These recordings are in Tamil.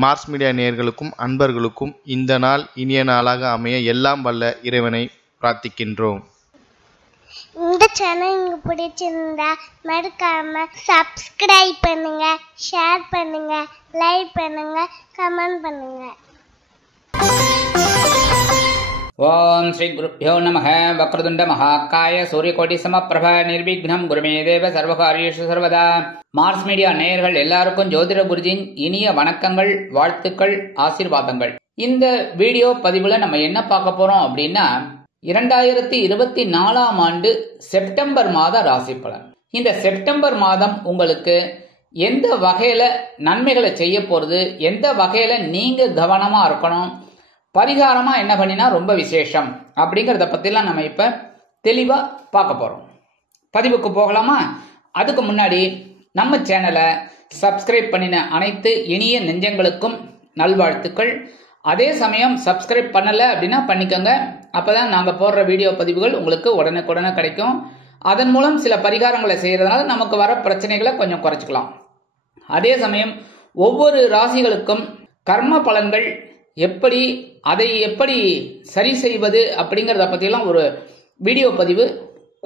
மார்ஸ் மீடியா நேயர்களுக்கும் அன்பர்களுக்கும் இந்த நாள் இனிய நாளாக அமைய எல்லாம் வல்ல இறைவனை பிரார்த்திக்கின்றோம். இந்த சேனல் உங்களுக்கு பிடிச்சிருந்தா மறக்காம சப்ஸ்கிரைப் பண்ணுங்க, ஷேர் பண்ணுங்க, லைக் பண்ணுங்க, கமெண்ட் பண்ணுங்க. ஓம் ஸ்ரீ குருப்யோ நமः. வக்ரதுண்ட மகாகாய சூரியகோடி சமப்பிரப நிர்விக்னம் குருமே தேவ சர்வகாரியேஷு சர்வதா. மார்ஸ் மீடியா நேயர்கள் எல்லாருக்கும் ஜோதிட குருஜியின் இனிய வணக்கங்கள், வாழ்த்துக்கள், ஆசீர்வாதங்கள். இந்த வீடியோ பதிவுல நம்ம என்ன பார்க்க போறோம் அப்படின்னா 2024 ஆண்டு செப்டம்பர் மாத ராசி பலன். இந்த செப்டம்பர் மாதம் உங்களுக்கு எந்த வகையில நன்மைகளை செய்ய போறது, எந்த வகையில நீங்க கவனமா இருக்கணும், பரிகாரமா என்ன பண்ணினா ரொம்ப விசேஷம் அப்படிங்கறத பத்திலாம் நம்ம இப்ப தெளிவா பார்க்க போறோம். பதிவுக்கு போகலாமா? அதுக்கு முன்னாடி நம்ம சேனலை சப்ஸ்கிரைப் பண்ணின அனைத்து இனிய நெஞ்சங்களுக்கும் நல்வாழ்த்துக்கள். அதே சமயம் சப்ஸ்கிரைப் பண்ணல அப்படின்னா பண்ணிக்கோங்க. அப்பதான் நாங்க போடுற வீடியோ பதிவுகள் உங்களுக்கு உடனுக்குடனே கிடைக்கும். அதன் மூலம் சில பரிகாரங்களை செய்யறதுனால நமக்கு வர பிரச்சனைகளை கொஞ்சம் குறைச்சிக்கலாம். அதே சமயம் ஒவ்வொரு ராசிகளுக்கும் கர்ம பலன்கள் எப்படி, அதை எப்படி சரி செய்வது அப்படிங்கறத பத்தியெல்லாம் ஒரு வீடியோ பதிவு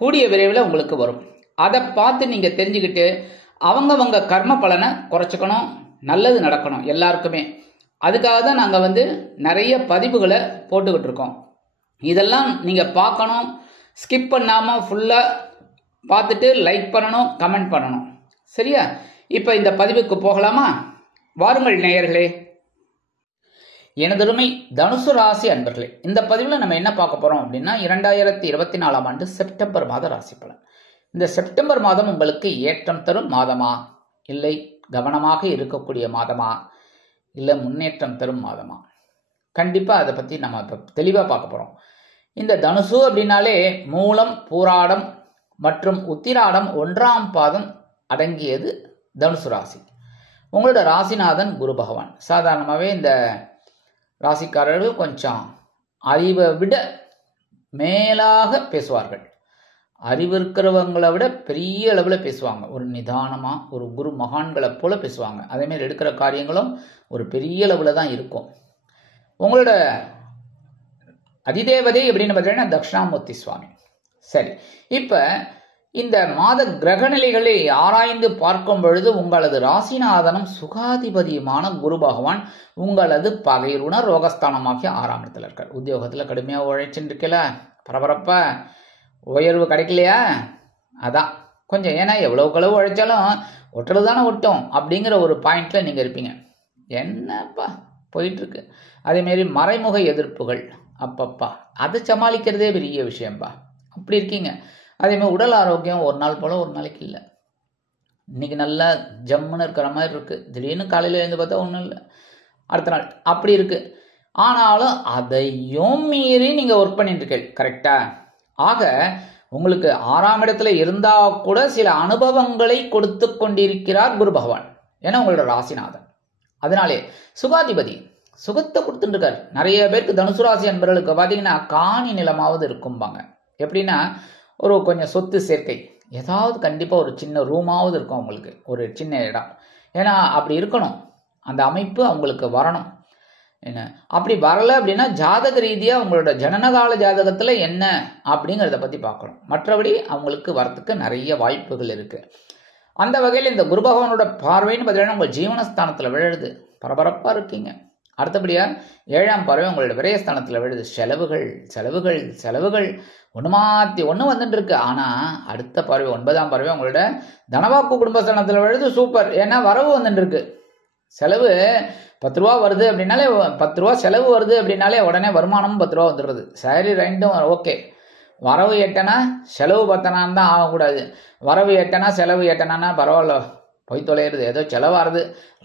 கூடிய விரைவில் உங்களுக்கு வரும். அதை பார்த்து நீங்க தெரிஞ்சுக்கிட்டு அவங்கவங்க கர்ம பலனை குறைச்சிக்கணும், நல்லது நடக்கணும் எல்லாருக்குமே. அதுக்காக தான் நாங்க நிறைய பதிவுகளை போட்டுக்கிட்டு இருக்கோம். இதெல்லாம் நீங்க பார்க்கணும், ஸ்கிப் பண்ணாம ஃபுல்லா பார்த்துட்டு லைக் பண்ணணும், கமெண்ட் பண்ணணும். சரியா? இப்ப இந்த பதிவுக்கு போகலாமா? வாருங்கள் நேயர்களே. எனதருமை தனுசு ராசி அன்பர்களே, இந்த பதிவில் நம்ம என்ன பார்க்க போறோம் அப்படின்னா 2024 ஆண்டு செப்டம்பர் மாத ராசி பலன். இந்த செப்டம்பர் மாதம் உங்களுக்கு ஏற்றம் தரும் மாதமா, இல்லை கவனமாக இருக்கக்கூடிய மாதமா, இல்லை முன்னேற்றம் தரும் மாதமா? கண்டிப்பா அதை பத்தி நம்ம தெளிவா பார்க்க போறோம். இந்த தனுசு அப்படின்னாலே மூலம், பூராடம் மற்றும் உத்திராடம் 1ஆம் பாதம் அடங்கியது தனுசு ராசி. உங்களோட ராசிநாதன் குரு பகவான். சாதாரணமாகவே இந்த ராசிக்காரர்கள் கொஞ்சம் அறிவை விட மேலாக பேசுவார்கள். அறிவு இருக்கிறவங்களை விட பெரிய அளவில் பேசுவாங்க. ஒரு நிதானமா ஒரு குரு மகான்களை போல பேசுவாங்க. அதே மாதிரி எடுக்கிற காரியங்களும் ஒரு பெரிய அளவில் தான் இருக்கும். உங்களோட அதிதேவதை அப்படின்னு பார்த்தீங்கன்னா தட்சிணாமூர்த்தி சுவாமி. சரி, இப்ப இந்த மாத கிரக நிலைகளை ஆராய்ந்து பார்க்கும் பொழுது உங்களது ராசிநாதனும் சுகாதிபதியுமான குரு பகவான் உங்களது பகைருண ரோகஸ்தானமாகிய 6ஆம் இடத்துல இருக்கார். உத்தியோகத்துல கடுமையா உழைச்சுட்டு இருக்கல, பரபரப்பா உயர்வு கிடைக்கலையா, அதான் கொஞ்சம், ஏன்னா எவ்வளவு களவு உழைச்சாலும் ஒட்டுறது தானே ஒட்டும் அப்படிங்கிற ஒரு பாயிண்ட்ல நீங்க இருப்பீங்க. என்னப்பா போயிட்டு இருக்கு. அதே மாதிரி மறைமுக எதிர்ப்புகள் அப்பப்பா, அதை சமாளிக்கிறதே பெரிய விஷயம்பா, அப்படி இருக்கீங்க. அதே மாதிரி உடல் ஆரோக்கியம் ஒரு நாள் போல ஒரு நாளைக்கு இல்லை. இன்னைக்கு நல்லா ஜம்முன்னு இருக்கிற மாதிரி இருக்கு, திடீர்னு காலையில எழுந்து பார்த்தா ஒன்றும் இல்லை, அடுத்த நாள் அப்படி இருக்கு. ஆனாலும் அதையும் மீறி நீங்க ஒர்க் பண்ணிட்டு இருக்கீங்க. கரெக்டா? ஆக உங்களுக்கு 6ஆம் இடத்துல இருந்தா கூட சில அனுபவங்களை கொடுத்து கொண்டிருக்கிறார் குரு பகவான். ஏன்னா உங்களோட ராசிநாதன், அதனாலே சுகாதிபதி சுகத்தை கொடுத்துட்டு இருக்காரு. நிறைய பேருக்கு தனுசு ராசி அன்பர்களுக்கு பாத்தீங்கன்னா காணி நிலமாவது இருக்கும்பாங்க. எப்படின்னா ஒரு கொஞ்சம் சொத்து சேர்க்கை, ஏதாவது கண்டிப்பா ஒரு சின்ன ரூமாவது இருக்கும் அவங்களுக்கு, ஒரு சின்ன இடம். ஏன்னா அப்படி இருக்கணும், அந்த அமைப்பு அவங்களுக்கு வரணும். என்ன அப்படி வரல அப்படின்னா ஜாதக ரீதியா உங்களோட ஜனனகால ஜாதகத்துல என்ன அப்படிங்கிறத பத்தி பார்க்கணும். மற்றபடி அவங்களுக்கு வரத்துக்கு நிறைய வாய்ப்புகள் இருக்கு. அந்த வகையில் இந்த குரு பகவானோட பார்வைன்னு பார்த்தீங்கன்னா உங்க ஜீவனஸ்தானத்துல விழுது, பரபரப்பா இருக்கீங்க. அடுத்தபடியா 7ஆம் பார்வை உங்களோட விரயஸ்தானத்துல விழுது. செலவுகள் செலவுகள் செலவுகள் ஒன்று மாத்தி ஒன்று வந்துட்டு இருக்கு. ஆனா அடுத்த பார்வை 9ஆம் பார்வை உங்களோட தனவாக்கு குடும்பஸ்தானத்துல விழுது. சூப்பர். ஏன்னா வரவு வந்துட்டு இருக்கு. செலவு 10 ரூபா வருது அப்படின்னாலே, 10 ரூபா செலவு வருது அப்படின்னாலே உடனே வருமானமும் 10 ரூபா வந்துடுறது. சரி, ரெண்டும் ஓகே. வரவு எட்டனா செலவு பத்தனான்னு தான் ஆகக்கூடாது. வரவு எட்டனா செலவு எட்டனான்னா பரவாயில்ல, போய் தொலைகிறது, ஏதோ செலவாருது,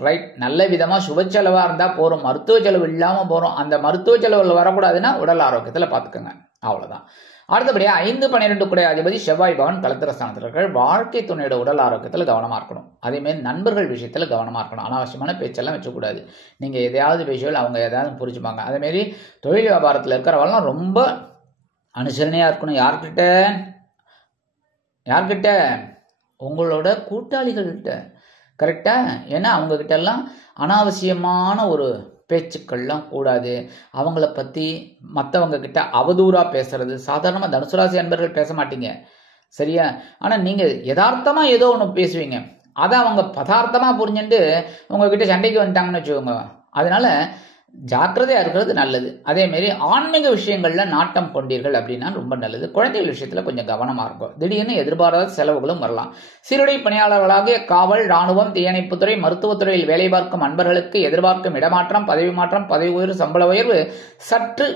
ரைட், நல்ல விதமா சுப செலவா இருந்தா போறோம், மருத்துவ செலவு இல்லாம போறோம். அந்த மருத்துவ செலவுல வரக்கூடாதுன்னா உடல் ஆரோக்கியத்துல பாத்துக்கோங்க, அவ்வளவுதான். அடுத்தபடியா 5, 12 கூட அதிபதி செவ்வாய் பகவான் கலத்திரஸ்தானத்தில் இருக்கிற வாழ்க்கை துணையோட உடல் ஆரோக்கியத்துல கவனமா இருக்கணும். அதே மாதிரி நண்பர்கள் விஷயத்துல கவனமா இருக்கணும். அனாவசியமான பேச்செல்லாம் வச்சக்கூடாது. நீங்க எதையாவது பேசுவீங்க, அவங்க எதாவது புரிஞ்சுப்பாங்க. அதே மாதிரி தொழில் வியாபாரத்துல இருக்கிறவெல்லாம் ரொம்ப அனுசரணையா இருக்கணும். யார்கிட்ட? உங்களோட கூட்டாளிகள்கிட்ட. கரெக்டா? ஏன்னா அவங்க கிட்ட எல்லாம் அனாவசியமான ஒரு பேச்சுக்கள்லாம் கூடாது. அவங்கள பத்தி மற்றவங்க கிட்ட அவதூறா பேசுறது சாதாரணமாக தனுசு ராசி அன்பர்கள் பேச மாட்டீங்க, சரியா? ஆனா நீங்க யதார்த்தமா ஏதோ ஒன்று பேசுவீங்க, அதை அவங்க பதார்த்தமா புரிஞ்சுட்டு உங்ககிட்ட சண்டைக்கு வந்துட்டாங்கன்னு வச்சுக்கோங்க. அதனால ஜாக்கிரதையா இருக்கிறது நல்லது. அதே மாதிரி ஆன்மீக விஷயங்கள்ல நாட்டம் கொண்டீர்கள் அப்படின்னா ரொம்ப நல்லது. குழந்தைகள் விஷயத்துல கொஞ்சம் கவனமா இருக்கும். திடீர்னு எதிர்பாராத செலவுகளும் வரலாம். சீருடை பணியாளர்களாகிய காவல், ராணுவம், தீயணைப்புத்துறை, மருத்துவத்துறையில் வேலை பார்க்கும் அன்பர்களுக்கு எதிர்பார்க்கும் இடமாற்றம், பதவி மாற்றம், பதவி உயர்வு, சம்பள உயர்வு சற்று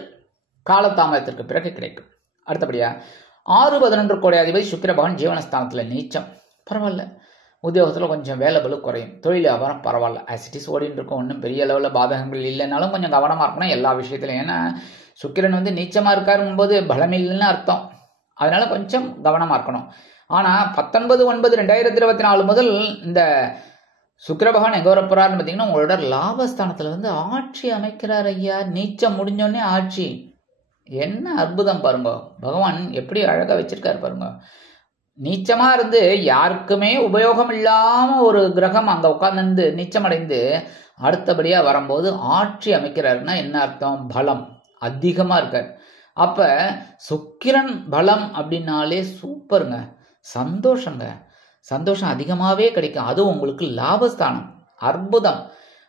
காலதாமதத்திற்கு பிறகு கிடைக்கும். அடுத்தபடியா 6-11 கோடி அதிபதி சுக்கிர பகவான் ஜீவனஸ்தானத்துல நீச்சம். பரவாயில்ல, உத்தியோகத்தில் கொஞ்சம் வேலை பளு குறையும். தொழில் வியாபாரம் பரவாயில்ல, ஆசிட்டிஸ் ஓடின்னு இருக்கும். ஒன்றும் பெரிய அளவில் பாதகங்கள் இல்லைனாலும் கொஞ்சம் கவனமாக இருக்கணும் எல்லா விஷயத்துலையும். ஏன்னா சுக்கிரன் நீச்சமாக இருக்காருங்கும் போது பலம் இல்லைன்னு அர்த்தம். அதனால கொஞ்சம் கவனமாக இருக்கணும். ஆனால் 19/9/2024 முதல் இந்த சுக்கிர பகவான் எங்கே வரப்போறாருன்னு பார்த்தீங்கன்னா உங்களோட லாபஸ்தானத்தில் ஆட்சி அமைக்கிறார் ஐயா. நீச்சம் முடிஞ்சோடனே ஆட்சி. என்ன அற்புதம் பாருங்க, பகவான் எப்படி அழகாக வச்சிருக்காரு பாருங்க. நீச்சமா இருந்து யாருக்குமே உபயோகம் இல்லாம ஒரு கிரகம் அங்க உட்கார்ந்து நீச்சமடைந்து அடுத்தபடியா வரும்போது ஆட்சி அமைக்கிறாருன்னா என்ன அர்த்தம்? பலம் அதிகமா இருக்காரு. அப்ப சுக்கிரன் பலம் அப்படின்னாலே சூப்பருங்க, சந்தோஷங்க. சந்தோஷம் அதிகமாவே கிடைக்கும். அதுவும் உங்களுக்கு லாபஸ்தானம், அற்புதம்.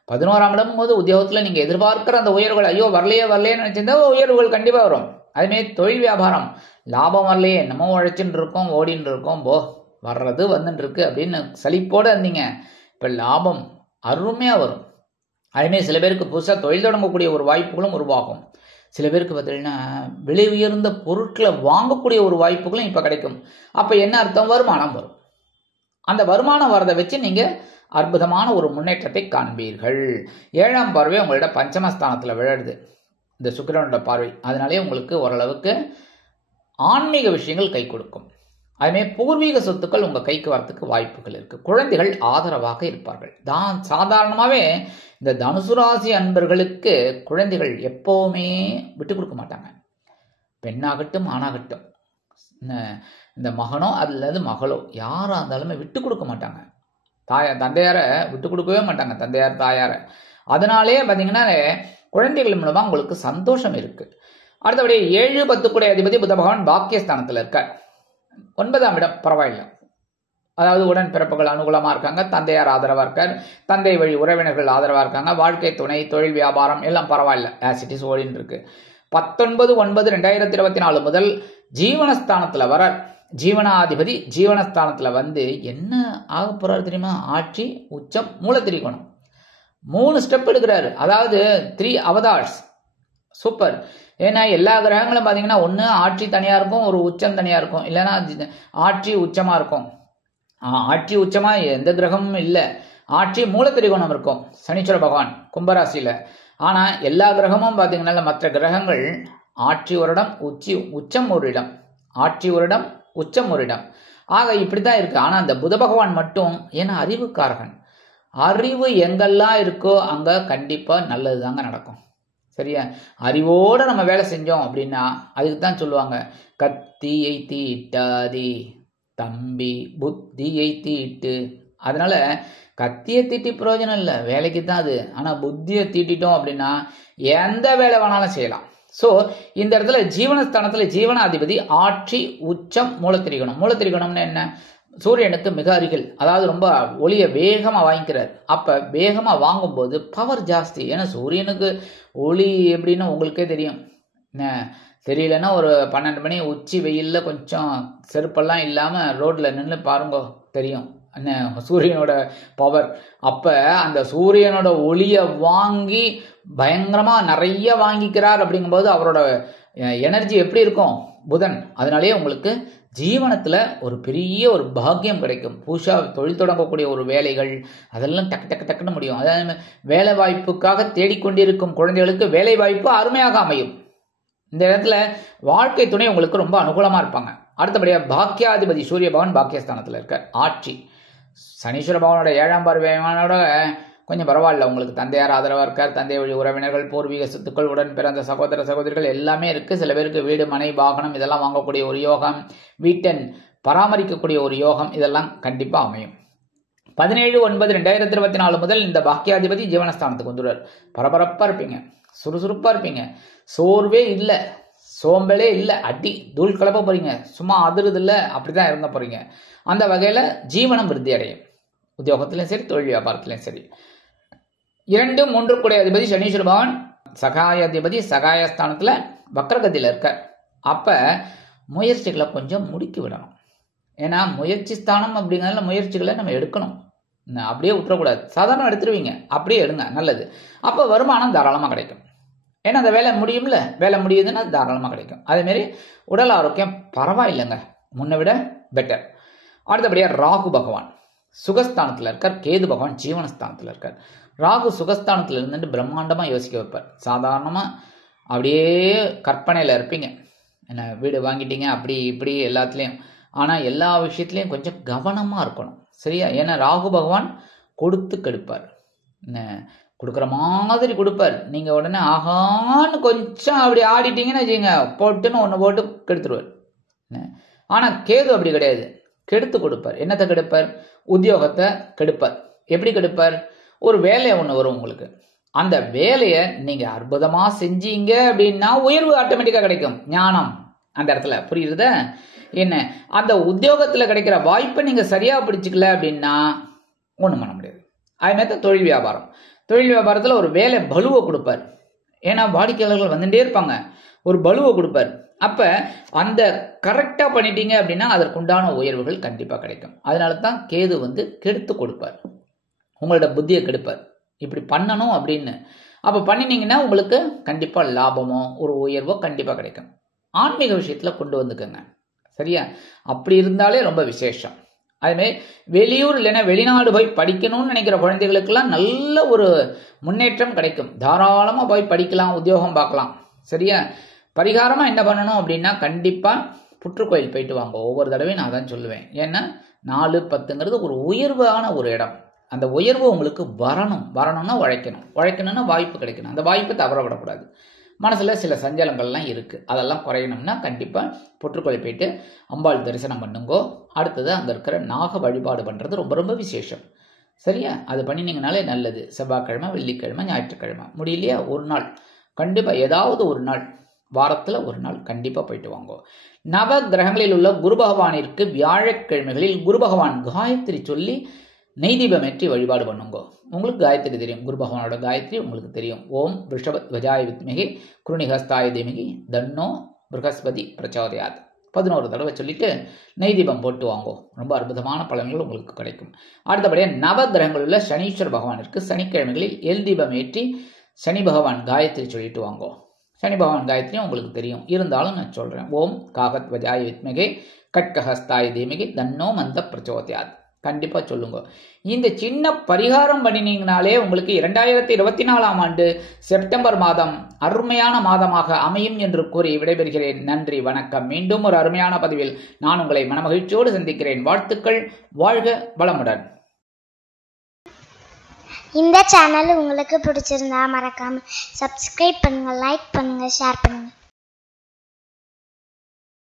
11ஆம் இடம் போது உத்தியோகத்துல நீங்க எதிர்பார்க்கிற அந்த உயர்வுகள் ஐயோ வரலையேன்னு நினைச்சிருந்தா உயர்வுகள் கண்டிப்பா வரும். அதுமாரி தொழில் வியாபாரம் லாபம் வரலையே, என்னமோ உழைச்சின்னு இருக்கோம், ஓடின்னு இருக்கோம், வர்றது வந்துட்டு இருக்கு அப்படின்னு சலிப்போடு இருந்தீங்க, இப்போ லாபம் அருமையாக வரும். அதுமாரி சில பேருக்கு புதுசாக தொழில் தொடங்கக்கூடிய ஒரு வாய்ப்புகளும் உருவாகும். சில பேருக்கு பார்த்தீங்கன்னா விலை உயர்ந்த பொருட்களை வாங்கக்கூடிய ஒரு வாய்ப்புகளும் இப்போ கிடைக்கும். அப்போ என்ன அர்த்தம்? வருமானம் வரும். அந்த வருமானம் வரதை வச்சு நீங்கள் அற்புதமான ஒரு முன்னேற்றத்தை காண்பீர்கள். 7ஆம் பார்வை உங்களோட பஞ்சமஸ்தானத்தில் விழுது, இந்த சுக்கிரனோட பார்வை. அதனாலே உங்களுக்கு ஓரளவுக்கு ஆன்மீக விஷயங்கள் கை கொடுக்கும். அதுமாதிரி பூர்வீக சொத்துக்கள் உங்க கைக்கு வரத்துக்கு வாய்ப்புகள் இருக்கு. குழந்தைகள் ஆதரவாக இருப்பார்கள். சாதாரணமாகவே இந்த தனுசு ராசி அன்பர்களுக்கு குழந்தைகள் எப்பவுமே விட்டு கொடுக்க மாட்டாங்க. பெண்ணாகட்டும் ஆணாகட்டும், இந்த மகனோ அல்லது மகளோ யாரா இருந்தாலுமே விட்டு கொடுக்க மாட்டாங்க. தந்தையார விட்டு கொடுக்கவே மாட்டாங்க, தந்தையார் தாயார. அதனாலே பார்த்தீங்கன்னா குழந்தைகள் மூலமா உங்களுக்கு சந்தோஷம் இருக்கு. அடுத்தபடி 7-10 கோடி அதிபதி புத பகவான் பாக்கியஸ்தானத்தில் இருக்கார். 9ஆம் இடம் பரவாயில்லை, அதாவது உடன் பிறப்புகள் அனுகூலமா இருக்காங்க, தந்தையார் ஆதரவா இருக்கார், தந்தை வழி உறவினர்கள் ஆதரவா இருக்காங்க, வாழ்க்கை துணை, தொழில் வியாபாரம் எல்லாம் பரவாயில்ல, ஆசிட்டிஸ் ஓடின்னு இருக்கு. 19/9/2024 முதல் ஜீவனஸ்தானத்துல வர ஜீவனாதிபதி ஜீவனஸ்தானத்துல என்ன ஆக போறாரு தெரியுமா? ஆட்சி, உச்சம், மூலத்திரிகோணம் 3 ஸ்டெப் எடுக்கிறாரு. அதாவது 3 அவதார்ஸ். சூப்பர். ஏன்னா எல்லா கிரகங்களும் பார்த்தீங்கன்னா ஒன்று ஆட்சி தனியாக இருக்கும், ஒரு உச்சம் தனியாக இருக்கும், இல்லைன்னா ஆட்சி உச்சமாக இருக்கும். ஆட்சி உச்சமாக எந்த கிரகமும் இல்லை. ஆட்சி மூலத்திரிகோணம் இருக்கும், சனீஸ்வர பகவான் கும்பராசியில். ஆனால் எல்லா கிரகமும் பார்த்தீங்கன்னா மற்ற கிரகங்கள் ஆட்சி ஒரு இடம், உச்சம் ஒரு இடம், ஆட்சி ஒரு இடம், உச்சம் ஒரு இடம். ஆக இப்படி தான் இருக்கு. ஆனால் அந்த புத பகவான் மட்டும் ஏன்னா அறிவுக்காரகன், அறிவு எங்கெல்லாம் இருக்கோ அங்கே கண்டிப்பாக நல்லது தாங்க நடக்கும். சரியா? அறிவோட நம்ம வேலை செஞ்சோம் அப்படின்னா அதுக்கு தான் சொல்லுவாங்க, கத்தியை தீட்டாதி தம்பி புத்தியை தீட்டு. அதனால கத்தியை தீட்டி பிரயோஜனம் இல்லை, வேலைக்கு தான் அது. ஆனால் புத்தியை தீட்டிட்டோம் அப்படின்னா எந்த வேலை வேணாலும் செய்யலாம். ஸோ இந்த இடத்துல ஜீவனஸ்தானத்தில் ஜீவனாதிபதி ஆட்சி, உச்சம், மூலத்திரிகோணம். மூலத்திரிகோணம்னு என்ன? சூரியனுக்கு மிக அருகில், அதாவது ரொம்ப ஒளியை வேகமாக வாங்கிக்கிறார். அப்போ வேகமாக வாங்கும்போது பவர் ஜாஸ்தி. ஏன்னா சூரியனுக்கு ஒளி எப்படின்னு உங்களுக்கே தெரியும். தெரியலன்னா ஒரு 12 மணி உச்சி வெயிலில் கொஞ்சம் செருப்பெல்லாம் இல்லாமல் ரோட்டில் நின்று பாருங்க, தெரியும் என்ன சூரியனோட பவர். அப்போ அந்த சூரியனோட ஒளியை வாங்கி பயங்கரமாக நிறைய வாங்கிக்கிறார். அப்படிங்கும்போது அவரோட எனர்ஜி எப்படி இருக்கும்? புதன். அதனாலேயே உங்களுக்கு ஜீவனத்தில் ஒரு பெரிய ஒரு பாக்கியம் கிடைக்கும். புதுசாக தொழில் தொடங்கக்கூடிய ஒரு வேலைகள் அதெல்லாம் டக்குன்னு முடியும். அதாவது வேலை வாய்ப்புக்காக தேடிக்கொண்டிருக்கும் குழந்தைகளுக்கு வேலை வாய்ப்பு அருமையாக அமையும். இந்த இடத்துல வாழ்க்கை துணை உங்களுக்கு ரொம்ப அனுகூலமாக இருப்பாங்க. அடுத்தபடியாக பாக்கியாதிபதி சூரிய பகவான் பாக்கியஸ்தானத்தில் இருக்க ஆட்சி. சனீஸ்வர பகவானோட 7ஆம் பார்வையோட கொஞ்சம் பரவாயில்ல, உங்களுக்கு தந்தையார் ஆதரவாக இருக்கார், தந்தை வழி உறவினர்கள், பூர்வீக சொத்துக்கள், உடன் பிறந்த சகோதர சகோதரிகள் எல்லாமே இருக்குது. சில பேருக்கு வீடு, மனை, வாகனம் இதெல்லாம் வாங்கக்கூடிய ஒரு யோகம், வீட்டை பராமரிக்கக்கூடிய ஒரு யோகம் இதெல்லாம் கண்டிப்பாக அமையும். 17/9/2024 முதல் இந்த பாக்கியாதிபதி ஜீவனஸ்தானத்துக்கு வந்துடுவார். பரபரப்பா இருப்பீங்க, சுறுசுறுப்பா இருப்பீங்க, சோர்வே இல்லை, சோம்பலே இல்லை, அடி தூள் கிளப்ப போறீங்க, சும்மா அதிருது இல்லை, அப்படிதான் இறங்க போறீங்க. அந்த வகையில ஜீவனம் விருத்தி அடையும். உத்தியோகத்திலையும் சரி, தொழில் வியாபாரத்திலையும் சரி. 2, 3 கூடிய அதிபதி சனீஸ்வர பகவான் சகாயாதிபதி சகாயஸ்தானத்துல வக்ரகதியில இருக்க. அப்ப முயற்சிகளை கொஞ்சம் முடுக்கி விடணும். ஏன்னா முயற்சி ஸ்தானம் அப்படிங்கிறதுல முயற்சிகளை நம்ம எடுக்கணும், அப்படியே விட்டுறக்கூடாது. சாதாரண எடுத்துருவீங்க, அப்படியே எடுங்க, நல்லது. அப்போ வருமானம் தாராளமாக கிடைக்கும். ஏன்னா அந்த வேலை முடியும்ல, வேலை முடியுதுன்னா தாராளமாக கிடைக்கும். அதேமாரி உடல் ஆரோக்கியம் பரவாயில்லைங்க, முன்னை விட பெட்டர். அடுத்தபடியாக ராகு பகவான் சுகஸ்தானத்தில் இருக்கார், கேது பகவான் ஜீவனஸ்தானத்தில் இருக்கார். ராகு சுகஸ்தானத்தில் இருந்துட்டு பிரம்மாண்டமாக யோசிக்க வைப்பார். சாதாரணமாக அப்படியே கற்பனையில் இருப்பீங்க, என்ன வீடு வாங்கிட்டீங்க அப்படி இப்படி எல்லாத்துலேயும். ஆனால் எல்லா விஷயத்துலையும் கொஞ்சம் கவனமாக இருக்கணும், சரியா? ஏன்னா ராகு பகவான் கொடுத்து கெடுப்பார், என்ன கொடுக்குற மாதிரி கொடுப்பார். நீங்கள் உடனே ஆகான்னு கொஞ்சம் அப்படி ஆடிட்டீங்கன்னு வச்சுக்கோங்க, போட்டுன்னு ஒன்று போட்டு கெடுத்துருவார். ஆனால் கேது அப்படி கிடையாது, கெடுத்து கொடுப்பார். என்னத்தை கெடுப்பார்? உத்தியோகத்தை கெடுப்பார். எப்படி கெடுப்பார்? ஒரு வேலையை ஒன்று வரும் உங்களுக்கு, அந்த வேலையை நீங்கள் அற்புதமாக செஞ்சீங்க அப்படின்னா உயர்வு ஆட்டோமேட்டிக்காக கிடைக்கும். ஞானம் அந்த இடத்துல புரியுறத என்ன? அந்த உத்தியோகத்தில் கிடைக்கிற வாய்ப்பை நீங்கள் சரியாக பிடிச்சிக்கல அப்படின்னா ஒன்றும் பண்ண முடியாது. அதுமாதிரி தொழில் வியாபாரம், தொழில் வியாபாரத்தில் ஒரு வேலை பலுவை கொடுப்பார். ஏன்னா வாடிக்கையாளர்கள் வந்துட்டே இருப்பாங்க, ஒரு பலுவை கொடுப்பார். அப்போ அந்த கரெக்டாக பண்ணிட்டீங்க அப்படின்னா அதற்குண்டான உயர்வுகள் கண்டிப்பாக கிடைக்கும். அதனால தான் கேது கெடுத்து கொடுப்பார், உங்களோட புத்தியை கெடுப்பார், இப்படி பண்ணணும் அப்படின்னு. அப்போ பண்ணினீங்கன்னா உங்களுக்கு கண்டிப்பாக லாபமோ ஒரு உயர்வோ கண்டிப்பாக கிடைக்கும். ஆன்மீக விஷயத்தில் கொண்டு வந்துக்கோங்க, சரியா? அப்படி இருந்தாலே ரொம்ப விசேஷம். அதுமாதிரி வெளியூர் இல்லைன்னா வெளிநாடு போய் படிக்கணும்னு நினைக்கிற குழந்தைகளுக்கெல்லாம் நல்ல ஒரு முன்னேற்றம் கிடைக்கும். தாராளமாக போய் படிக்கலாம், உத்தியோகம் பார்க்கலாம், சரியா? பரிகாரமாக என்ன பண்ணணும் அப்படின்னா கண்டிப்பாக புற்றுக்கோயில் போயிட்டு வாங்க. ஒவ்வொரு தடவையும் நான் தான் சொல்லுவேன். ஏன்னா 4, 10ங்கிறது ஒரு உயர்வான ஒரு இடம். அந்த உயர்வு உங்களுக்கு வரணும்னா உழைக்கணும்னா வாய்ப்பு கிடைக்கணும். அந்த வாய்ப்பை தவற விடக்கூடாது. மனசில் சில சஞ்சலங்கள்லாம் இருக்குது, அதெல்லாம் குறையணும்னா கண்டிப்பாக புற்றுக்கோயில் போயிட்டு அம்பாள் தரிசனம் பண்ணுங்கோ. அடுத்தது அங்கே இருக்கிற நாக வழிபாடு பண்ணுறது ரொம்ப ரொம்ப விசேஷம், சரியா? அது பண்ணினீங்கனாலே நல்லது. செவ்வாய்க்கிழமை, வெள்ளிக்கிழமை, ஞாயிற்றுக்கிழமை, முடியலையா ஒரு நாள் கண்டிப்பாக, ஏதாவது ஒரு நாள் வாரத்தில் ஒரு நாள் கண்டிப்பாக போயிட்டு வாங்கோ. நவ கிரகங்களில் உள்ள குரு பகவானிற்கு வியாழக்கிழமைகளில் குரு பகவான் காயத்ரி சொல்லி நெய் தீபம் ஏற்றி வழிபாடு பண்ணுங்கோ. உங்களுக்கு காயத்ரி தெரியும், குரு பகவானோட காயத்ரி உங்களுக்கு தெரியும். ஓம் ரிஷபத்வஜாய வித்மகி குருணிஹஸ்தாய தீமகி தன்னோ ப்ரஹஸ்பதி பிரச்சோதயாத் 11 தடவை சொல்லிட்டு நெய் தீபம் போட்டு வாங்கோ. ரொம்ப அற்புதமான பலன்கள் உங்களுக்கு கிடைக்கும். அடுத்தபடியாக நவ கிரகங்களில் உள்ள சனீஸ்வர பகவானிற்கு சனிக்கிழமைகளில் எல் தீபம் ஏற்றி சனி பகவான் காயத்ரி சொல்லிட்டு வாங்கோ. சனி பகவான் காயத்ரியும் உங்களுக்கு தெரியும், இருந்தாலும் நான் சொல்கிறேன். ஓம் காகத்வஜாய வித்மகே கட்கஹஸ்தாய தீமகி தன்னோ மந்த பிரச்சோதயாத் கண்டிப்பாக சொல்லுங்க. இந்த சின்ன பரிகாரம் பண்ணினீங்கனாலே உங்களுக்கு 2024ஆம் ஆண்டு செப்டம்பர் மாதம் அருமையான மாதமாக அமையும் என்று கூறி விடைபெறுகிறேன். நன்றி, வணக்கம். மீண்டும் ஒரு அருமையான பதிவில் நான் உங்களை மனமகிழ்ச்சியோடு சந்திக்கிறேன். வாழ்த்துக்கள், வாழ்க வளமுடன். இந்த சேனல் உங்களுக்கு பிடிச்சிருந்தா மறக்காம சப்ஸ்கிரைப் பண்ணுங்க, லைக் பண்ணுங்க, ஷேர் பண்ணுங்க.